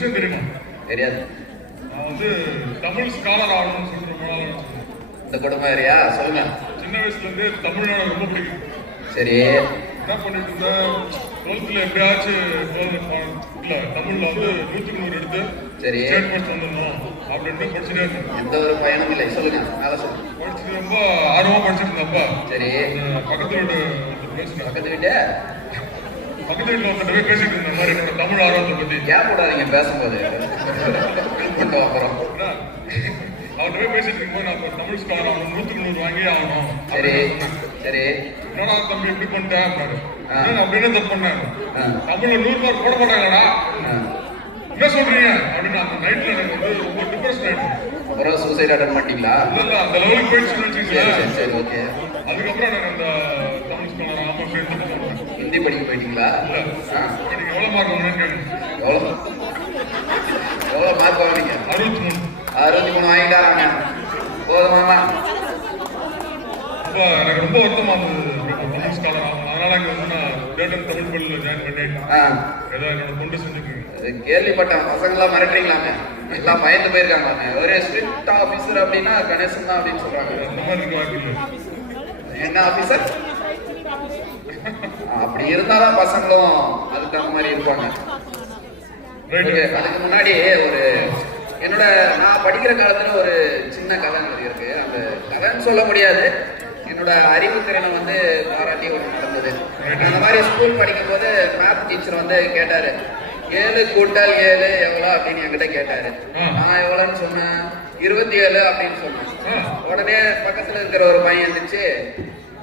விஷயம் தெரியுமா? தெரியாது. நான் வந்து தமிழ் ஸ்காலர் ஆகணும்னு சொல்லிட்டு. இந்த குடும்பம் வேறையா? சொல்லுங்க. சின்ன வயசுல இருந்தே எனக்கு ரொம்ப பிடிக்கும். சரி. என்ன பண்ணிட்டு இருந்தேன்? டுவெல்த்தில் எப்படியாச்சும் இல்ல தமிழ்ல வந்து நூற்றுக்கு நூறு எடுத்து சரி. ஸ்டேட் வந்துடணும் அப்படின்ட்டு படிச்சுட்டே இருந்தேன். எந்த ஒரு பயனும் இல்லை. சொல்லுங்க. மேல சொல்லுங்க படிச்சுட்டு ரொம்ப ஆர்வமா படிச்சுட்டு இருந்தப்பா சரி. பக்கத்து வீட்டு பேசினேன் பக்கத்து வீட்டு? பக்கத்து வீட்டில் பேசிட்டு இருந்த மாதிரி என்னோட தமிழ் ஆர்வத்தை பத்தி. கேப் விடாதீங்க பேசும்போது. அப்புறம்? அவர்கிட்ட போய் பேசிட்டு இருக்கும்போது நான் இப்ப தமிழ் ஸ்காலர் ஆகணும் நூற்றுக்கு நூறு வாங்கி ஆகணும். சரி சரி. என்னடா தம்பி இப்படி பண்ணிட்டேன் அப்படின்னாரு. ஏன் நான் அப்படின்னு தப்பு பண்ணேன். தமிழ்ல நூறு மார்க் போட மாட்டாங்கடா. என்ன சொல்றீங்க? அப்படின்னு அந்த நைட்ல எனக்கு வந்து ரொம்ப டிப்ரெஷன் ஆயிடுச்சு அப்புறம் சூசைட் அட்டன் பண்ணிட்டீங்களா? இல்ல அந்த லெவலுக்கு போயிடுச்சுன்னு சரி சரி சரி ஓகே. அதுக்கப்புறம் எனக்கு அந்த தமிழ் ஸ்காலர் ஹிந்தி படிக்க போயிட்டீங்களா? எவ்வளவு மார்க் எவ்வளோ எவ்வளோ மார்க் வாங்கினீங்க? அறுபத்தி மூணு. அறுபத்தி மூணு வாங்கிட்டாராங்க போதுமாமா அப்ப எனக்கு ரொம்ப வருத்தமா இருந்தது. தமிழ் ஆகணும். அதனால இங்க வந்து நான் டேட்டன் தமிழ் பள்ளியில் ஜாயின் ஏதோ என்னோட கேள்விப்பட்டேன். பசங்களாம் மிரட்டுறீங்களாமே. எல்லாம் பயந்து போயிருக்காங்க ஒரு ஸ்ட்ரிக்ட் ஆஃபீஸர் அப்படின்னா கணேசன் தான் அப்படின்னு சொல்றாங்க. அந்த மாதிரி இருக்க என்ன ஆஃபீஸர் அப்படி இருந்தாதான் பசங்களும் அதுக்கு தகுந்த மாதிரி இருப்பாங்க. அதுக்கு முன்னாடி ஒரு என்னோட நான் படிக்கிற காலத்துல ஒரு சின்ன கதை இருக்கு அந்த கதைன்னு சொல்ல முடியாது. என்னோட அறிவுத்திறனை வந்து பாராட்டி ஒன்று நடந்தது அந்த மாதிரி ஸ்கூல் படிக்கும் போது மேத் டீச்சர் வந்து கேட்டாரு ஏழு கூட்டல் ஏழு எவ்வளோ அப்படின்னு என்கிட்ட கேட்டாரு. நான் எவ்வளோன்னு சொன்னேன் இருபத்தி ஏழு அப்படின்னு சொன்னேன். உடனே பக்கத்துல இருக்கிற ஒரு பையன் இருந்துச்சு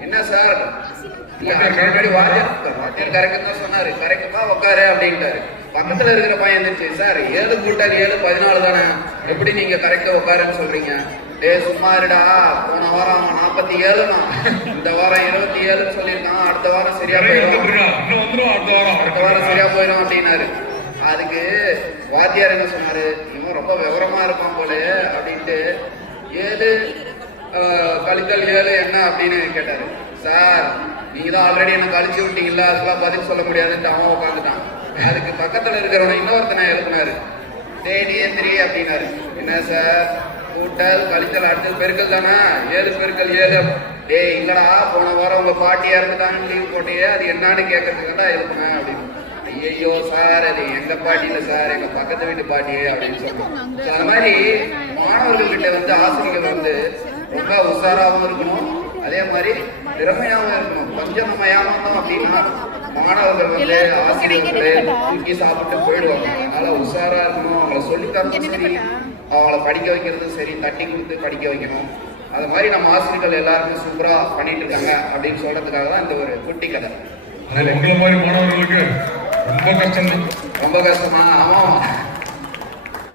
என்ன சார். முன்னாடி வாத்தியார் வாத்தியார் கரெக்ட் தான் சொன்னாரு கரெக்டா உட்காரு அப்படின்ட்டாரு. பக்கத்துல இருக்கிற பையன் இருந்துச்சு சார் ஏழு கூட்டல் ஏழு பதினாலு தானே? எப்படி நீங்க கரெக்டா உட்காருன்னு சொல்றீங்க? டேய் சும்மா இருடா. போன வாரம் அவன் நாற்பத்தி ஏழுனா இந்த வாரம் இருபத்தி ஏழுன்னு சொல்லியிருக்கான். அடுத்த வாரம் சரியா போயிடும் அடுத்த வாரம் சரியா போயிடும் அப்படின்னாரு. அதுக்கு வாத்தியார் என்ன சொன்னாரு? இவன் ரொம்ப விவரமா இருப்பான் போல அப்படின்ட்டு ஏழு கழித்தல் ஏழு என்ன? அப்படின்னு கேட்டாரு. சார் நீங்க தான் ஆல்ரெடி எனக்கு அழிச்சு விட்டீங்கல்ல அதுக்கெல்லாம் பதில் சொல்ல முடியாதுன்ட்டு அவன் உட்காந்துட்டான் அதுக்கு பக்கத்துல இருக்கிறவன இன்னொருத்தனை எழுப்பினாரு. டேய் ஏந்திரி அப்படின்னாரு. என்ன சார்? கூட்டல் கழித்தல் அடுத்தது பெருக்கல் தானே? ஏழு பெருக்கல் ஏழு. டேய் இல்லடா போன வாரம் உங்க பாட்டி இறந்துட்டாங்கன்னு லீவ் போட்டியே அது என்னன்னு கேட்கறதுக்கு தான் இருப்பேன் அப்படின்னு. ஐயோ சார் அது எங்க பாட்டி இல்ல சார்? எங்க பக்கத்து வீட்டு பாட்டி அப்படின்னு சொல்லுவோம் அந்த மாதிரி மாணவர்கள் கிட்ட வந்து ஆசிரியர்கள் வந்து ரொம்ப உஷாராகவும் இருக்கணும். அதே மாதிரி திறமையாகவும் இருக்கணும். கொஞ்சம் நம்ம ஏமாந்தோம் அப்படின்னா மாணவர்கள் வந்து ஆசிரியர்களை தூக்கி சாப்பிட்டு போயிடுவாங்க. அதனால உஷாரா இருக்கணும். அவங்கள சொல்லி தரதும் சரி அவங்கள படிக்க வைக்கிறதும் சரி தட்டி கொடுத்து படிக்க வைக்கணும். அது மாதிரி நம்ம ஆசிரியர்கள் எல்லாருமே சூப்பரா பண்ணிட்டு இருக்காங்க அப்படின்னு சொல்றதுக்காக தான் இந்த ஒரு குட்டி கதை. அதில் உங்களை மாதிரி மாணவர்களுக்கு ரொம்ப கஷ்டம் தான். ரொம்ப கஷ்டமா? ஆமா.